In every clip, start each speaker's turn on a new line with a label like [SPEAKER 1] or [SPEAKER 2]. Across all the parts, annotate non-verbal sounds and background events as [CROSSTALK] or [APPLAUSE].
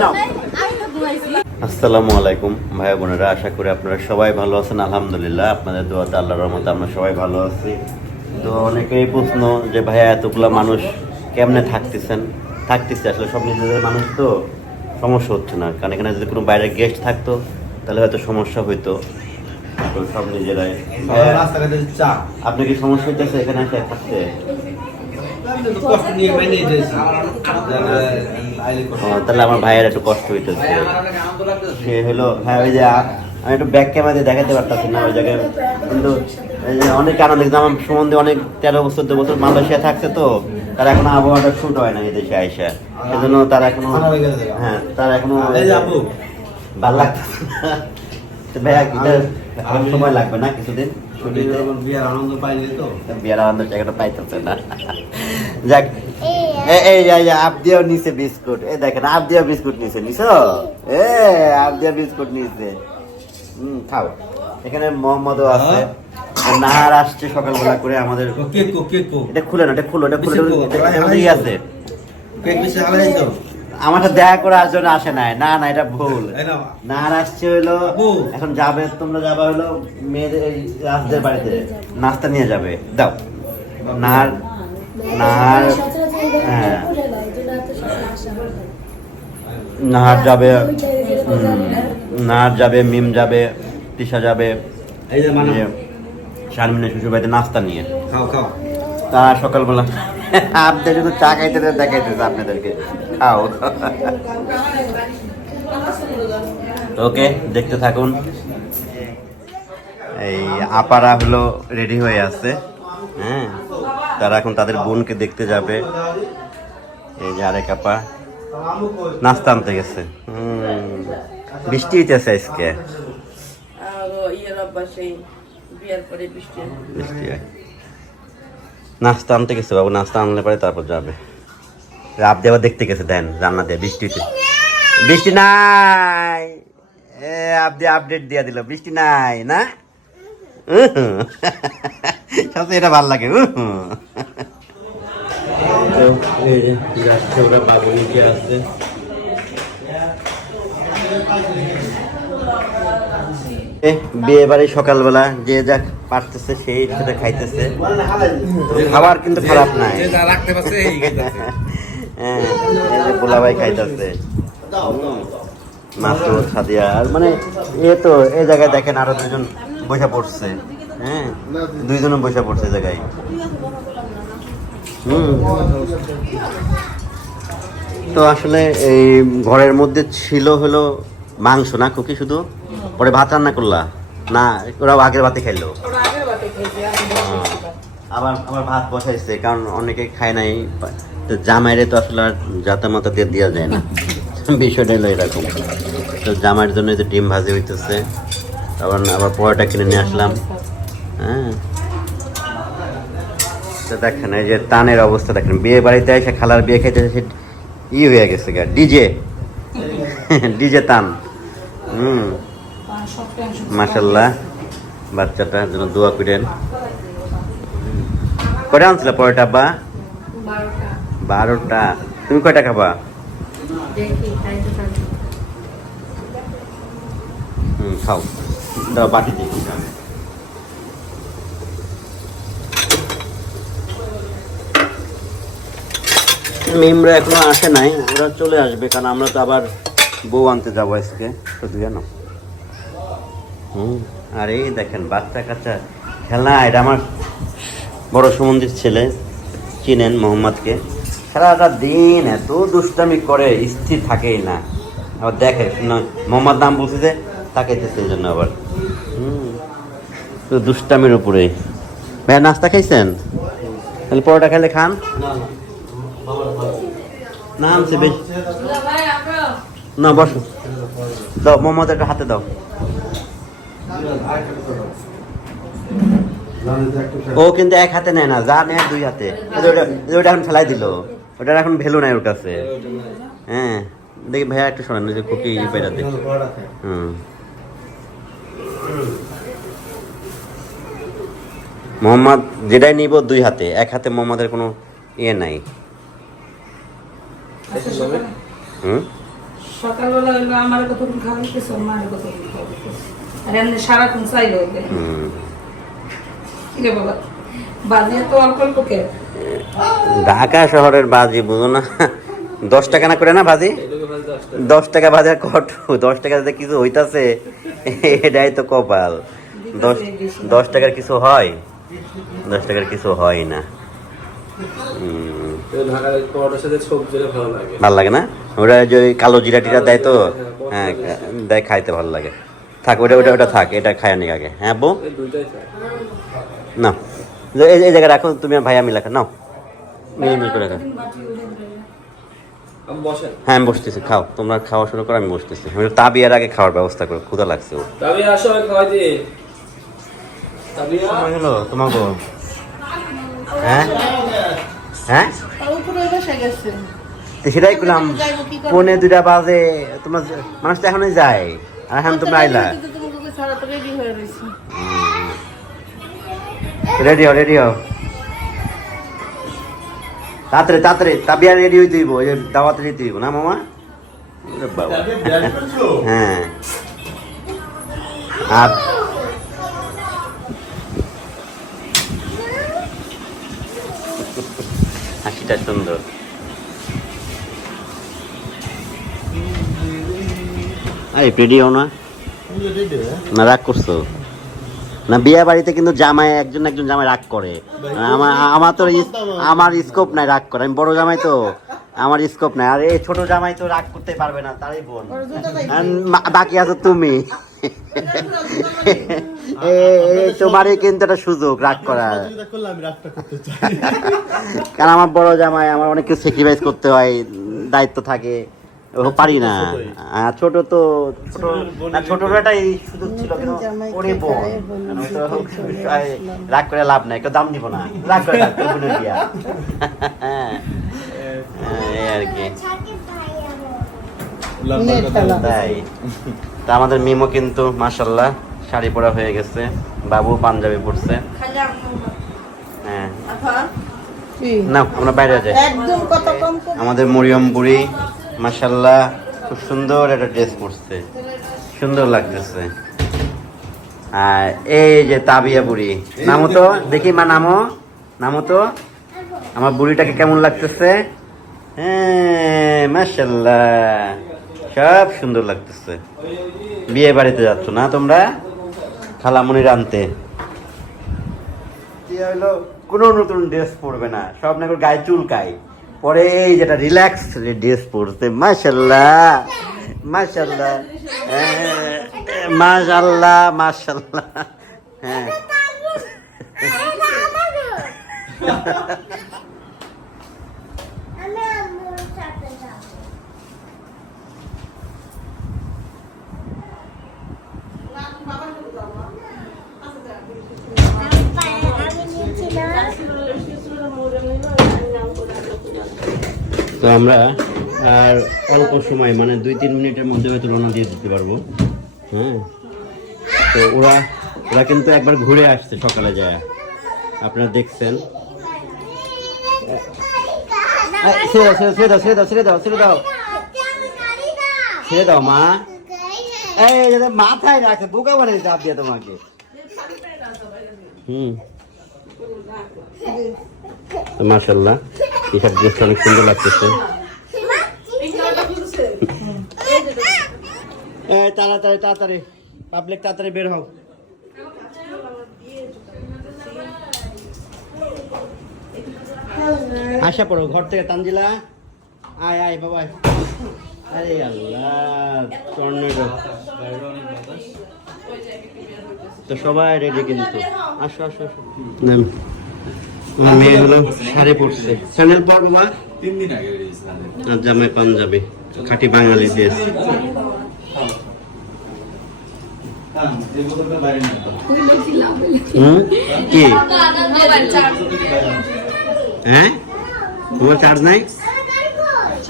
[SPEAKER 1] নাও আসসালামু আলাইকুম, ভাই বোনেরা, আশা করি আপনারা সবাই ভালো আছেন। আলহামদুলিল্লাহ, আপনাদের দোয়াতে আল্লাহর রহমতে আমরা সবাই ভালো আছি। তো অনেকেই প্রশ্ন যে, ভাইয়া, এতগুলা মানুষ কেমনে থাকতেছেন? থাকতেছে, আসলে সব নিজেদের মানুষ তো, সমস্যা হচ্ছে না। কারণ এখানে যদি কোনো বাইরের গেস্ট থাকতো, তাহলে হয়তো সমস্যা হইতো। সব নিজেরাই ভাইয়া, আপনি কি সমস্যা হইতেছে এখানে এসে থাকতে? তাহলে আমার ভাইয়ের একটু কষ্ট হইতেছে। সে হলো হ্যাঁ ওই যে আমি একটু ব্যাক ক্যামেরা দেখাতে পারতাছি না ওই জায়গায়। কিন্তু এই যে অনেক আনন্দ আমার সম্বন্ধে অনেক তেরো বছর দু বছর মালয়েশিয়া থাকছে তো তার এখনও আবহাওয়াটা শুট হয় না এই দেশে আইসা। সেজন্য তার
[SPEAKER 2] এখনও।
[SPEAKER 1] হ্যাঁ তার
[SPEAKER 2] এখনও
[SPEAKER 1] ভালো লাগতেছে ভাইয়া সময় লাগবে না কিছুদিন?
[SPEAKER 2] বিয়ার আনন্দ পাইনি তো।
[SPEAKER 1] বিয়ার আনন্দ জায়গাটা পাইতেছে না। যাক। এই এই এই যে আপ দিয়েও নিছে বিস্কুট। এই দেখেন আপ বিস্কুট নিছে নিছো? এ আপ দিয়ে বিস্কুট নিছে। হুম খাও। এখানে মোহাম্মদও আছে। আর নাহার আসছে সকালবেলা করে আমাদের।
[SPEAKER 2] কেক কো কেক কো
[SPEAKER 1] এটা খুলে না এটা খুলো এটা খুলে। আছে।
[SPEAKER 2] কেক বেশি
[SPEAKER 1] আমার সাথে দেখা করার জন্য আসে নাই। না না এটা ভুল। না আসছে হইল এখন যাবে তোমরা যাবা হইল মেয়েদের রাজদের বাড়িতে। নাস্তা নিয়ে যাবে। দাও। নাহার নাহার হ্যাঁ। নাহার যাবে নাহার যাবে মিম যাবে তিশা যাবে।
[SPEAKER 2] এই যে মানে
[SPEAKER 1] শারমিনের শ্বশুর বাড়িতে নাস্তা নিয়ে।
[SPEAKER 2] খাও খাও।
[SPEAKER 1] তারা সকালবেলা আপনাদের শুধু চা খাইতে দেখাইতেছে আপনাদেরকে। খাও ওকে দেখতে থাকুন। এই আপারা হলো রেডি হয়ে আছে। হ্যাঁ তারা এখন তাদের বোনকে দেখতে যাবে। এই যে আরেক আপা। নাস্তা আনতে গেছে। হুম, বৃষ্টি হইতেছে আজকে।
[SPEAKER 3] ইয়ের অভ্যাসে বিয়ার পরে বৃষ্টি
[SPEAKER 1] বৃষ্টি নাস্তা আনতে গেছে বাবু নাস্তা আনলে পরে তারপর যাবে। দিয়ে আবার দেখতে গেছে, দেন, রান্না দিয়ে, বৃষ্টি হইতে বৃষ্টি নাই! আপনি আপডেট দিয়ে দিল, বৃষ্টি নাই, না? সবচেয়ে এটা ভালো লাগে বিয়ে বাড়ি সকালবেলা, যে যা পারতেছে, সেই খাইতেছে। খাবার কিন্তু খারাপ নাই।
[SPEAKER 2] রাখতে পারছে।
[SPEAKER 1] হ্যাঁ এই যে গোলাবাই খাইতেছে। মাসুদ সাদিয়া আর মানে এ তো এই জায়গায় দেখেন আরও দুজন বসে পড়ছে। হ্যাঁ দুইজনে বসে পড়ছে জায়গায়। হুম। তো আসলে এই ঘরের মধ্যে ছিল হলো মাংস না কুকি শুধু? পরে ভাত রান্না করলা? না ওরা আগের ভাতে খাইলো আবার আবার ভাত বসাইছে কারণ অনেকে খায় নাই। তো জামাইরে তো আসলে আর জাতা মাতা দিয়ে দেওয়া যায় না। বিষয়টা হলো এরকম। তো জামাইয়ের জন্য যে ডিম ভাজি হইতেছে। আবার আবার পরোটা কিনে নিয়ে আসলাম। হ্যাঁ। তো দেখেন, এই যে তানের অবস্থা দেখেন। বিয়ে বাড়িতে এসে খালার বিয়ে খাইতে এসে ই হয়ে গেছে গা, ডিজে। ডিজে তান। হুম। মাসাল্লাহ বাচ্চাটার জন্য দোয়া করেন। কটা আনছিল পরোটা বা বারোটা। তুমি কয়টা খাবা? হুম খাও। দাও বাটি মিমরা এখনও আসে নাই ওরা চলে আসবে কারণ আমরা তো আবার বউ আনতে যাব আজকে শুধু জানো? হুম আর এই দেখেন বাচ্চা কাচ্চা খেলা এটা আমার বড় সুমন্দির ছেলে চিনেন মোহাম্মদকে। সারাটা দিন এত দুষ্টামি করে, স্থির থাকেই না। আবার দেখে মোহাম্মদ নাম বলছে যে, তাকাইতেছে এই জন্য আবার। হুম। দুষ্টামির উপরে। ভাইয়া, নাস্তা খাইছেন? তাহলে পরোটা খেলে খান। না, আনছে বেশ। না, বসো। দাও, মোহাম্মদ একটা হাতে দাও। ও কিন্তু এক হাতে নেয় না, যা নেয় দুই হাতে। ওটা ফেলাই দিল। ওটার এখন ভ্যালু নাই ওর কাছে। হ্যাঁ দেখি ভাইয়া একটু শোনেন যে কুকি পেটা দেখি। হুম। মোহাম্মদ যেটাই নিব দুই হাতে এক হাতে মোহাম্মদের কোনো ইয়ে নাই। হুম?
[SPEAKER 4] সকালবেলা হইল আমার কতক্ষণ খাওয়া হইতেছে মায়ের কতক্ষণ আর এমনি সারাক্ষণ চাইলো ওকে।
[SPEAKER 1] হুম।
[SPEAKER 4] বাবা? বাজিয়ে তো অল্প অল্প কে?
[SPEAKER 1] ঢাকা শহরের বাজি বুঝো না। দশ টাকা না করে না বাজি? দশ টাকা বাজার কট দশ টাকা যাতে কিছু হইতাছে এটাই তো কপাল। দশ দশ টাকার কিছু হয়? দশ টাকার কিছু হয় না।
[SPEAKER 5] ভালো লাগে।
[SPEAKER 1] না? ওরা যে কালো জিরা টিরা দেয় তো হ্যাঁ দেয় খাইতে ভালো লাগে। থাক ওটা ওটা ওটা থাক এটা খায় নি আগে। হ্যাঁ বউ? না। এই এই জায়গায় রাখো তুমি আর ভাইয়া মিলা খাও নাও মিল মিল করে হ্যাঁ আমি বসতেছি খাও। তোমরা খাওয়া শুরু করো আমি বসতেছি। আমি তা বিয়ার আগে খাওয়ার ব্যবস্থা করো ক্ষুধা লাগছে ও সময় হলো তোমাকে হ্যাঁ? হ্যাঁ?
[SPEAKER 3] উপরে বসে গেছে
[SPEAKER 1] সেটাই করলাম পৌনে দুটা বাজে তোমার মানুষ তো এখনই যায়। আর এখন তোমরা আইলা।
[SPEAKER 3] তোমাকে সারা তো রেডি রয়েছে
[SPEAKER 1] রেডি হও রেডি হও তাড়াতাড়ি তাড়াতাড়ি তাবিয়া রেডি হইতে হইব ওই দাওয়াতে দিতে হইব না মামা? বাবা। হ্যাঁ। আর [LAUGHS] হাসিটা সুন্দর। আরে রেডি হও না। না রাগ করছ? না বিয়ে বাড়িতে কিন্তু জামাই একজন একজন জামাই রাগ করে। আমার আমার তো আমার স্কোপ নাই রাগ করে আমি বড় জামাই তো আমার স্কোপ নাই। আর এই ছোট জামাই তো রাগ করতে পারবে না তারই বোন। বাকি আছো তুমি। তোমারই কিন্তু একটা সুযোগ রাগ করার। কারণ আমার বড় জামাই আমার অনেক কিছু স্যাক্রিফাইস করতে হয় দায়িত্ব থাকে। ও পারি না। আর ছোট তো ছোট না ছোটর একটা ছিল কিন্তু ওরে বোন। রাগ করে লাভ নাই কেউ দাম দিব না। রাগ করে রাগ করে বিয়া হ্যাঁ, এই আর কি। তাই। তা আমাদের মিমো কিন্তু মাশাল্লাহ শাড়ি পরা হয়ে গেছে। বাবু পাঞ্জাবি পরছে। হ্যাঁ। না আমরা বাইরে যাই।
[SPEAKER 3] একদম কত কম করে
[SPEAKER 1] আমাদের মরিয়ম বুড়ি। মাসাল্লাহ খুব সুন্দর একটা ড্রেস পরছে। সুন্দর লাগতেছে। আর এই যে তাবিয়া বুড়ি, নামো তো, দেখি মা নামো নামো তো। আমার বুড়িটাকে কেমন লাগতেছে? হ্যাঁ মাসাল্লাহ সব সুন্দর লাগতেছে। বিয়ে বাড়িতে যাচ্ছ না তোমরা? খালামুনির আনতে। কোনো নতুন ড্রেস পরবে না, সব নাকি গায়ে চুলকায়। পরে এই যেটা রিল্যাক্স ড্রেস পরতে মাশাল্লাহ মাশাল্লাহ হ্যাঁ, মাশাল্লাহ মাশাল্লাহ হ্যাঁ। তো আমরা আর অল্প সময় মানে দুই তিন মিনিটের মধ্যে হয়তো রওনা দিয়ে দিতে পারব। হ্যাঁ? তো ওরা ওরা কিন্তু একবার ঘুরে আসছে সকালে যায়। আপনারা দেখছেন। দাও মাথায় রাখে, বোকা বানিয়ে চাপ দিয়ে তোমাকে। হুম। অনেক সুন্দর লাগতেছে। তাড়াতাড়ি পাবলিক তাড়াতাড়ি বের হও। আশা পড়ো ঘর থেকে তানজিলা। আয় আয় বাবা আরে আল্লাহ তো সবাই রেডি কিন্তু। আসো আসো আসো। আমার মেয়ে হলো শাড়ি পরছে। স্যান্ডেল পর বাবা
[SPEAKER 2] তিন দিন আগে
[SPEAKER 1] আর জামাই পাঞ্জাবি। খাঁটি বাঙালি দেশ। হুম? কি? হ্যাঁ? মোবাইল চার্জ নাই?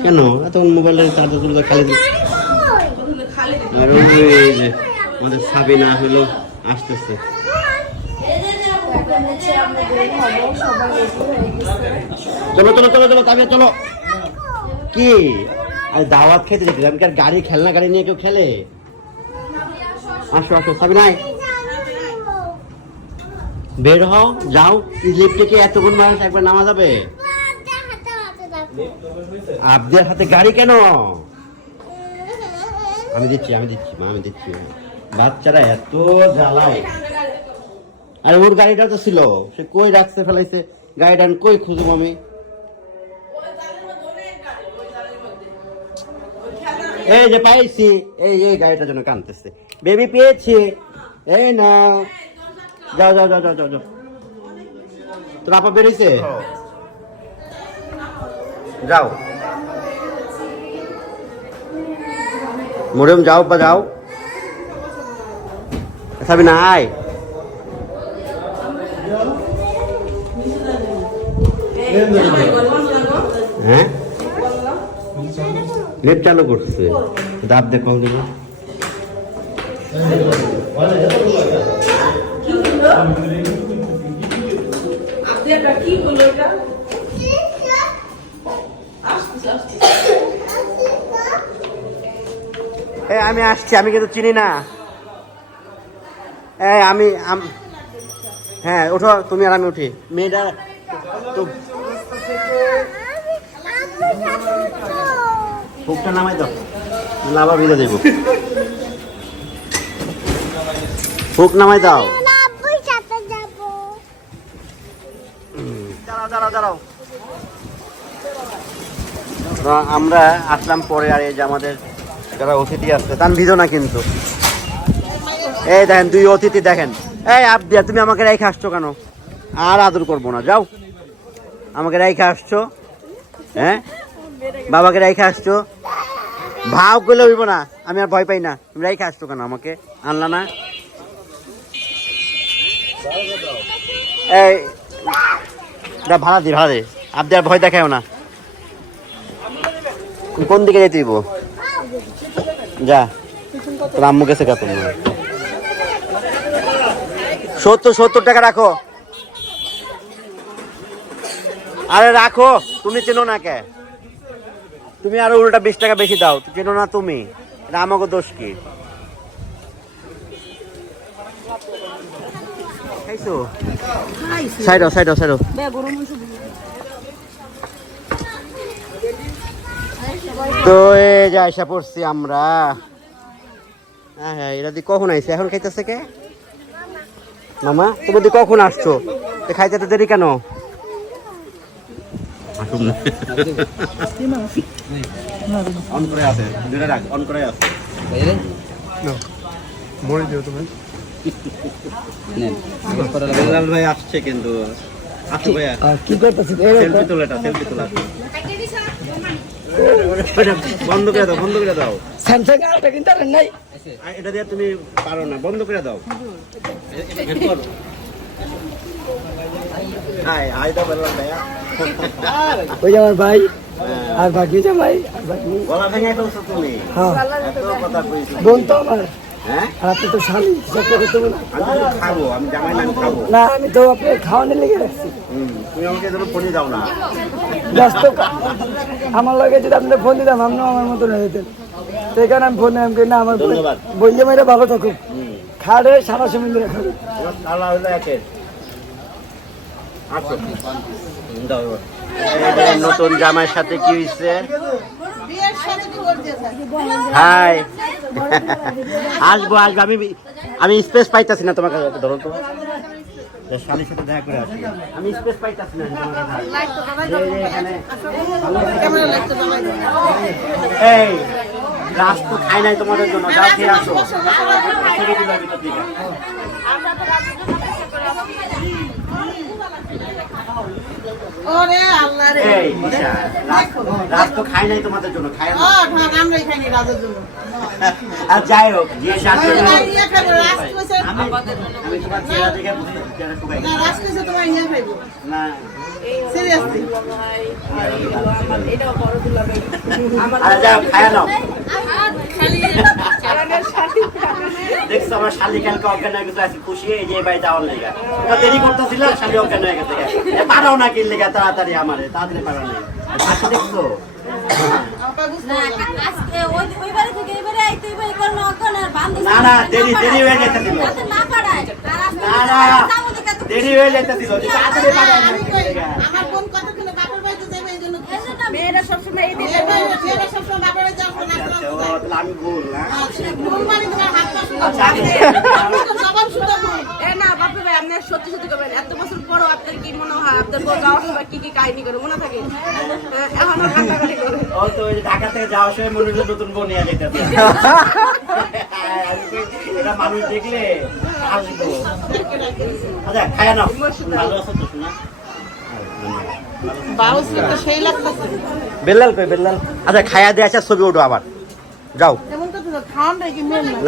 [SPEAKER 1] কেন? এত মোবাইলের চার্জ খালি দিচ্ছে আর ওই যে আমাদের সাবিনা হলো। আসতেছে। চলো চলো চলো চলো তাহলে চলো। কি? আরে দাওয়াত খেতে আমি কি আর গাড়ি, খেলনা গাড়ি নিয়ে কেউ খেলে? আসো আসো সাবি নাই বের হও, যাও। লিফটে কি এতক্ষণ মানুষ একবার নামা যাবে। আবদের হাতে গাড়ি কেন? আমি দিচ্ছি আমি দিচ্ছি, মা, আমি দিচ্ছি। বাচ্চারা এত জ্বালায়। আরে ওর গাড়িটা তো ছিল, সে কই রাখছে ফেলাইছে? গাড়িটা কই খুঁজব আমি? এই যে পাইছি, এই এই গাড়িটার জন্য কানতেছে। বেবি পেয়েছি। এই না। যাও যাও যাও যাও যাও যাও। তোর আপা বেরিয়েছে? যাও। মরিয়ম যাও বা যাও। সাবি না, আয়। হ্যাঁ? নেট চালু করছে দাব দেখো দিবা। আমি আসছি, আমি কিন্তু চিনি না। এই আমি হ্যাঁ ওঠো তুমি আর আমি উঠি। মেয়েটা তো নামাই দাও আবার ভিজে দেবো ফুক নামাই দাও। আমরা আসলাম পরে আর এই যে আমাদের যারা অতিথি আসছে তার ভিজো না কিন্তু। এই দেখেন, দুই অতিথি দেখেন। এই আবদিয়া, তুমি আমাকে রেখে আসছো কেন? আর আদর করব না, যাও। আমাকে রেখে আসছো হ্যাঁ? বাবাকে রেখে আসছো। ভাব করলে হইব না, আমি আর ভয় পাই না। তুমি রেখে আসছো কেন আমাকে? আনলা না? এই ভাড়া দি, ভাড়া দে। আপনি আর ভয় দেখাও না। কোন দিকে যেতে যা, তোর আম্মু গেছে সত্তর সত্তর টাকা রাখো। আরে রাখো তুমি চেনো না কে? তুমি আরও উল্টা বিশ টাকা বেশি দাও চেনো না তুমি? এটা আমাকে দোষ কি? সাইডো সাইডো সাইডো তো এই যে আইসা পড়ছি আমরা। হ্যাঁ হ্যাঁ এরা দি কখন আইসে এখন খাইতেছে কে? মামা তুমি দি কখন আসছো? তো খাইতে তো দেরি কেন? আসুন না। অন করে আছে দুটা রাখ অন করে আছে বেলাল ভাই আসছে কিন্তু। আসো ভাইয়া।
[SPEAKER 6] কি করতেছি?
[SPEAKER 1] সেলফি তোলাটা সেলফি তোলা বন্ধ করে দাও বন্ধ করে দাও।
[SPEAKER 6] স্যামসাং কিন্তু নাই।
[SPEAKER 1] এটা দিয়ে তুমি পারো না বন্ধ করে দাও।
[SPEAKER 6] ওই আমার ভাই আর বাকি যে ভাই
[SPEAKER 1] গলা ভেঙে ফেলছো তুমি।
[SPEAKER 6] হ্যাঁ।
[SPEAKER 1] এত কথা কইছো।
[SPEAKER 6] বোন তো আমার।
[SPEAKER 1] হ্যাঁ?
[SPEAKER 6] আপনি তো স্বামী চক্র করতে বলে
[SPEAKER 1] খাব আমি জামাই না খাব।
[SPEAKER 6] না আমি তো আপনার খাওয়ানোর লেগে রাখছি।
[SPEAKER 1] তুমি আমাকে যেন ফোনই দাও না।
[SPEAKER 6] ব্যস্ত আমার লগে যদি আপনি ফোন দিতাম আপনিও আমার মতো হয়ে যেতেন। সেই কারণে আমি ফোন আমি না আমার
[SPEAKER 1] ধন্যবাদ।
[SPEAKER 6] বললে মেয়েরা ভালো থাকুক। খাড়ে সারা খাবে
[SPEAKER 1] নতুন জামাইয়ের সাথে কি হয়েছে
[SPEAKER 3] বিয়ের সাথে কি করতেছে
[SPEAKER 1] হাই। আসব আসব। আমি আমি স্পেস পাইতাছি না তোমাকে। ধরো তো। স্বামীর সাথে দেখা করে আসি। আমি স্পেস পাইতাছি না। এই যে রাস তো খাই নাই তোমাদের জন্য যাও খেয়ে আসো।
[SPEAKER 3] ওরে আল্লাহ রে।
[SPEAKER 1] তো খাই নাই তোমাদের জন্য খাই না।
[SPEAKER 3] ঠাক আমরাই খাইনি রাজের জন্য। [LAUGHS]
[SPEAKER 1] আর যাই হোক যে
[SPEAKER 3] ইয়ে
[SPEAKER 1] আমি তোমার চেহারা দেখে বুঝতে চেহারা
[SPEAKER 3] না রাজ তোমার ইয়ে খাইবো।
[SPEAKER 1] না
[SPEAKER 3] সিরিয়াসলি
[SPEAKER 1] আর যাও খায়া নাও
[SPEAKER 4] খালি
[SPEAKER 1] দেখছ আমার শালি কালকে অজ্ঞান হয়ে গেছে খুশি এই যে এই যাওয়ার লেগা। দেরি করতেছিল শালি অজ্ঞান হয়ে গেছে এ, পারাও না তাড়াতাড়ি আমারে তাড়াতাড়ি পারাও নাই আচ্ছা দেখছ?
[SPEAKER 7] না,
[SPEAKER 1] দেরি- দেরি হয়ে যেতেছিল।
[SPEAKER 7] যাতে না
[SPEAKER 1] না দেরি হয়ে যেতেছিল তাড়াতাড়ি পারাও না
[SPEAKER 7] মেয়েরা সবসময় এই দিকে
[SPEAKER 3] মেয়েরা- সবসময় বাপের বাড়িতে যাওয়ার
[SPEAKER 1] ও, তাহলে আমি ভুল না
[SPEAKER 3] ভুল মানে তোমার হাত পা জবান শুধু ভুল।
[SPEAKER 8] এ না বাপরে ভাই আপনি সত্যি সত্যি করবেন এত বছর পরও আপনার কি মনে হয় আপনার বউ যাওয়ার সময় কি কি কাহিনী করে মনে থাকে? হ্যাঁ, এখনও কান্নাকাটি করে।
[SPEAKER 1] ও তো ওই ঢাকা থেকে যাওয়ার সময় মনে হলো নতুন বোন নিয়ে যেতে এটা মানুষ দেখলে আসব আচ্ছা খায় নাও। ভালো আছো তো শোনা বেল্লাল কই বেল্লাল? আচ্ছা খায়া দিয়ে আচ্ছা ছবি ওঠো আবার। যাও।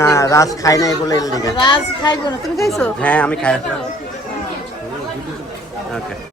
[SPEAKER 1] না রাজ খাই নাই বলে
[SPEAKER 3] রাজ খাইবো না। তুমি খাইছো?
[SPEAKER 1] হ্যাঁ আমি খাই। আসলাম ওকে।